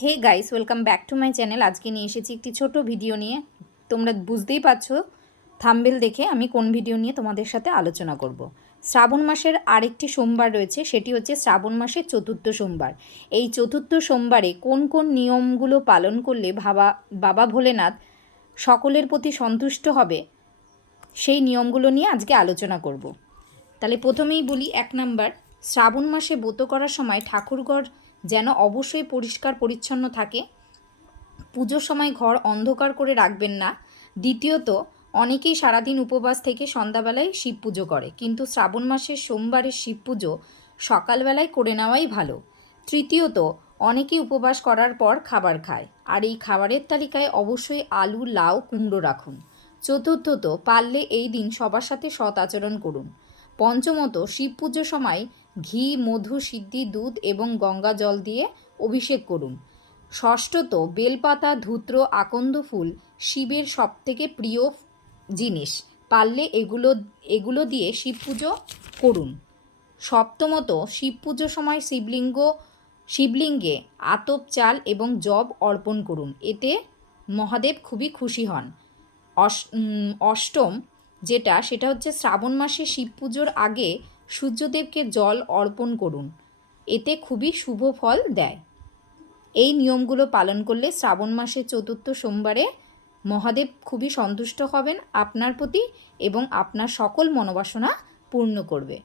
Hey guys, welcome back to my channel. আজকে নিয়ে এসেছি একটি ছোট ভিডিও নিয়ে। তোমরা বুঝতেই পারছো থাম্বনেল দেখে আমি কোন ভিডিও নিয়ে তোমাদের সাথে আলোচনা করব। শ্রাবণ মাসের আরেকটি সোমবার রয়েছে, সেটি হচ্ছে শ্রাবণ মাসের চতুর্থ সোমবার। এই চতুর্থ সোমবারে কোন কোন নিয়মগুলো পালন করলে বাবা ভোলেনাথ সকলের প্রতি সন্তুষ্ট হবে, সেই নিয়মগুলো নিয়ে আজকে আলোচনা করব। তাহলে প্রথমেই বলি, 1 নাম্বার, শ্রাবণ মাসে ব্রত করার সময় ঠাকুরঘর যেন অবশ্যই পরিষ্কার পরিচ্ছন্ন থাকে। পুজোর সময় ঘর অন্ধকার করে রাখবেন না। দ্বিতীয়ত, অনেকেই সারাদিন উপবাস থেকে সন্ধ্যাবেলায় শিব পুজো করে, কিন্তু শ্রাবণ মাসের সোমবারের শিব পুজো সকালবেলায় করে নেওয়াই ভালো। তৃতীয়ত, অনেকেই উপবাস করার পর খাবার খায়, আর এই খাবারের তালিকায় অবশ্যই আলু, লাউ, কুমড়ো রাখুন। চতুর্থত, পারলে এই দিন সবার সাথে সৎ আচরণ করুন। পঞ্চমত, শিব পুজোর সময় ঘি, মধু, সিদ্ধি, দুধ এবং গঙ্গা জল দিয়ে অভিষেক করুন। ষষ্ঠত, বেলপাতা, ধূত্র, আকন্দ ফুল শিবের সবথেকে প্রিয় জিনিস। পারলে এগুলো দিয়ে শিব পুজো করুন। সপ্তমত, শিব পুজোর সময় শিবলিঙ্গে আতপ চাল এবং জব অর্পণ করুন, এতে মহাদেব খুবই খুশি হন। অষ্টম সেটা হচ্ছে শ্রাবণ মাসে শিব পুজোর আগে সূর্যদেবকে জল অর্পণ করুন, এতে খুবই শুভ ফল দেয়। এই নিয়মগুলো পালন করলে শ্রাবণ মাসের চতুর্থ সোমবারে মহাদেব খুবই সন্তুষ্ট হবেন আপনার প্রতি এবং আপনার সকল মনোবাসনা পূর্ণ করবে।